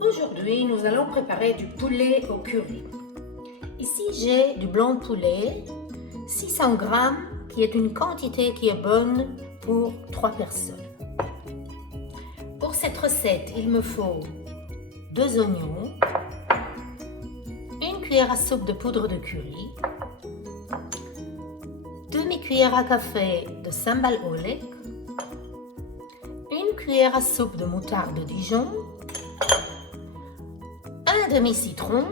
Aujourd'hui, nous allons préparer du poulet au curry. Ici, j'ai du blanc de poulet, 600 grammes, qui est une quantité qui est bonne pour 3 personnes. Pour cette recette, il me faut 2 oignons, une cuillère à soupe de poudre de curry, 2 demi-cuillères à café de sambal oelek, une cuillère à soupe de moutarde de Dijon, un demi-citron,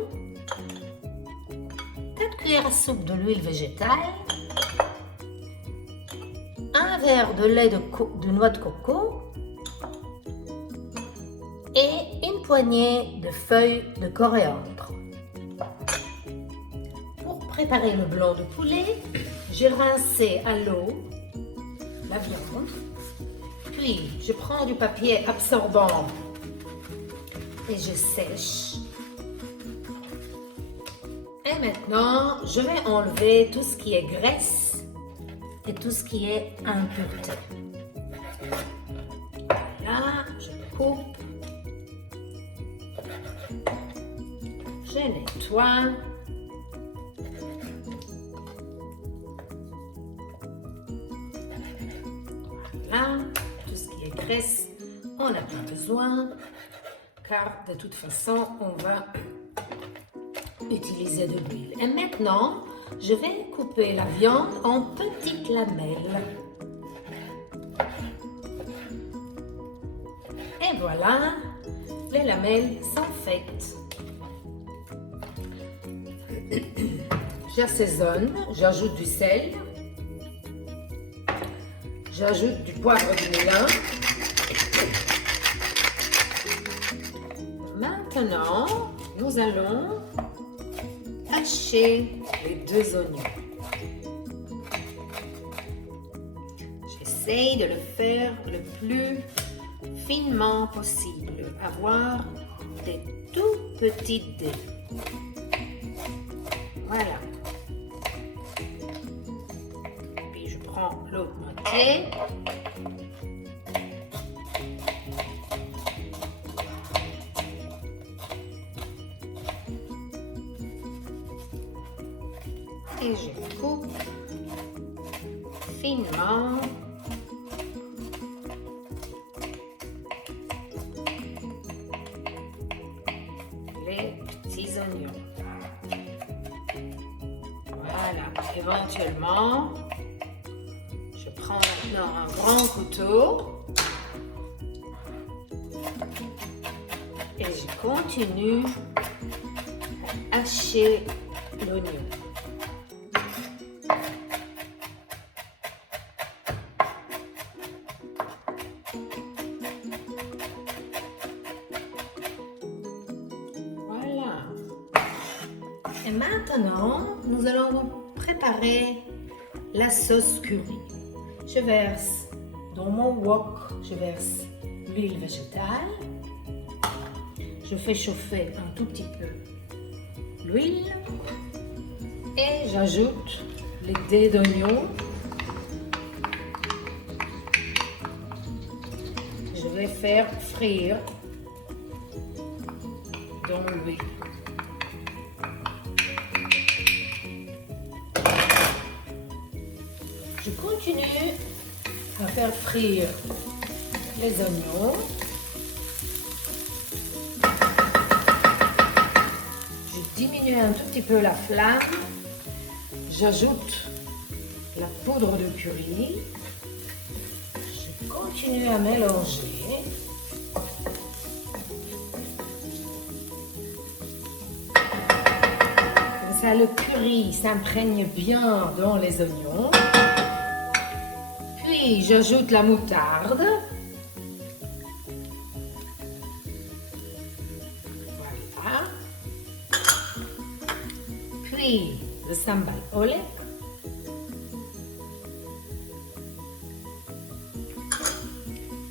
4 cuillères à soupe de l'huile végétale, un verre de lait de noix de coco et une poignée de feuilles de coriandre. Pour préparer le blanc de poulet, j'ai rincé à l'eau la viande, puis je prends du papier absorbant et je sèche. Et maintenant, je vais enlever tout ce qui est graisse et tout ce qui est impureté. Là, je coupe, je nettoie. Voilà, tout ce qui est graisse, on n'a pas besoin, car de toute façon, on va utiliser de l'huile. Et maintenant, je vais couper la viande en petites lamelles. Et voilà, les lamelles sont faites. J'assaisonne, j'ajoute du sel, j'ajoute du poivre du Moulin. Maintenant, nous allons hacher les 2 oignons. J'essaye de le faire le plus finement possible, avoir des tout petits dés. Voilà. Puis je prends l'autre moitié. Et je coupe finement les petits oignons. Voilà, éventuellement, je prends maintenant un grand couteau et je continue à hacher l'oignon. Et maintenant, nous allons préparer la sauce curry. Je verse dans mon wok, je verse l'huile végétale. Je fais chauffer un tout petit peu l'huile et j'ajoute les dés d'oignon. Je vais faire frire dans l'huile. Je continue à faire frire les oignons. Je diminue un tout petit peu la flamme. J'ajoute la poudre de curry. Je continue à mélanger. Comme ça, le curry s'imprègne bien dans les oignons. Puis j'ajoute la moutarde. Voilà. Puis le sambal oelek.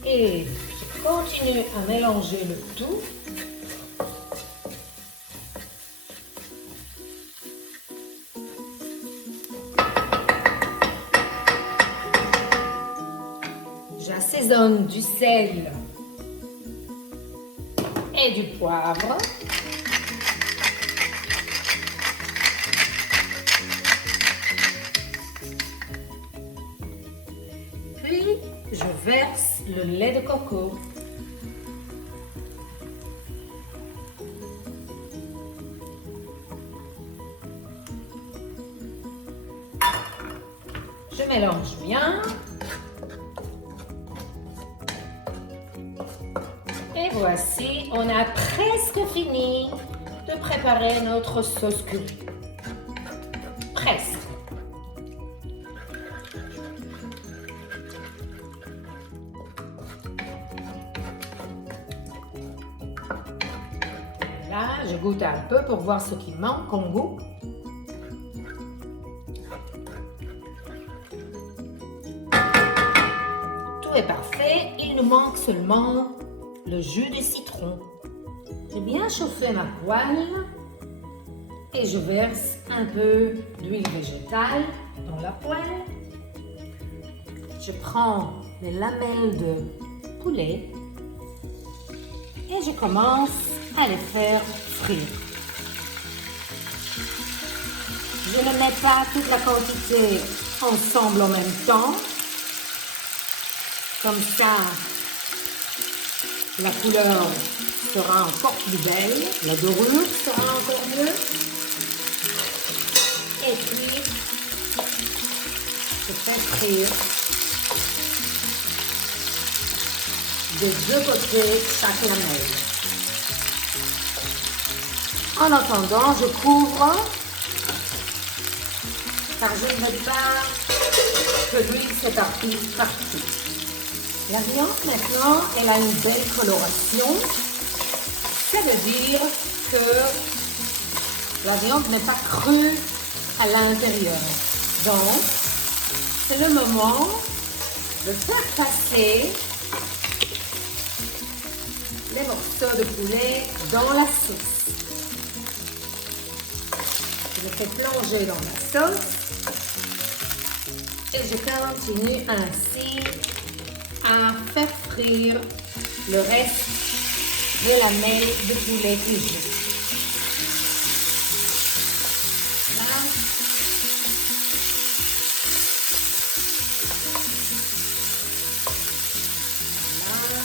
Et je continue à mélanger le tout. J'assaisonne du sel et du poivre. Puis, je verse le lait de coco. Je mélange bien. Et voici, on a presque fini de préparer notre sauce curry. Presque. Là, je goûte un peu pour voir ce qui manque comme goût. Tout est parfait, il nous manque seulement le jus de citron. J'ai bien chauffé ma poêle et je verse un peu d'huile végétale dans la poêle. Je prends les lamelles de poulet et je commence à les faire frire. Je ne mets pas toute la quantité ensemble en même temps. Comme ça, la couleur sera encore plus belle, la dorure sera encore mieux. Et puis, je fais frire de deux côtés chaque lamelle. En attendant, je couvre car je ne veux pas que l'huile s'éparpille partout. La viande maintenant, elle a une belle coloration. Ça veut dire que la viande n'est pas crue à l'intérieur. Donc, c'est le moment de faire passer les morceaux de poulet dans la sauce. Je les fais plonger dans la sauce et je continue ainsi à faire frire le reste de la lamelle de poulet que j'ai. Là. Voilà.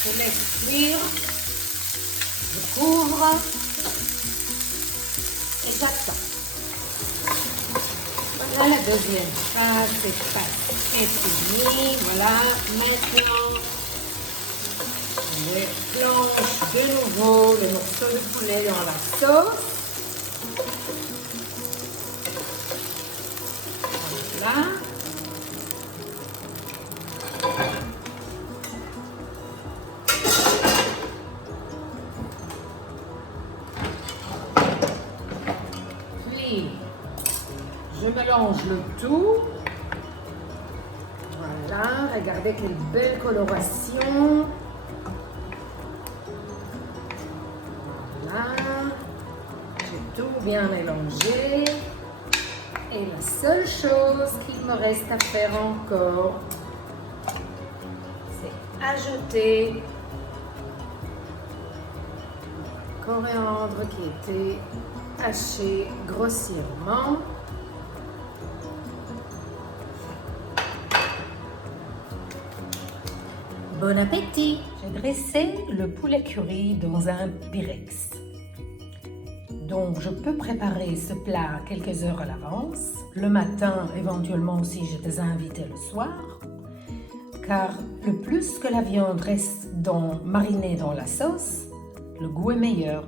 Je laisse cuire, je couvre et j'attends. Voilà, la deuxième phase est finie. Voilà, maintenant, je plonge de nouveau les morceaux de poulet dans la sauce. Voilà. Puis, je mélange le tout. Voilà, regardez quelle belle coloration. Voilà, j'ai tout bien mélangé. Et la seule chose qu'il me reste à faire encore, c'est ajouter le coriandre qui était haché grossièrement. Bon appétit! J'ai dressé le poulet curry dans un Pyrex. Donc, je peux préparer ce plat quelques heures à l'avance. Le matin, éventuellement, si j'étais invitée le soir. Car le plus que la viande reste marinée dans la sauce, le goût est meilleur.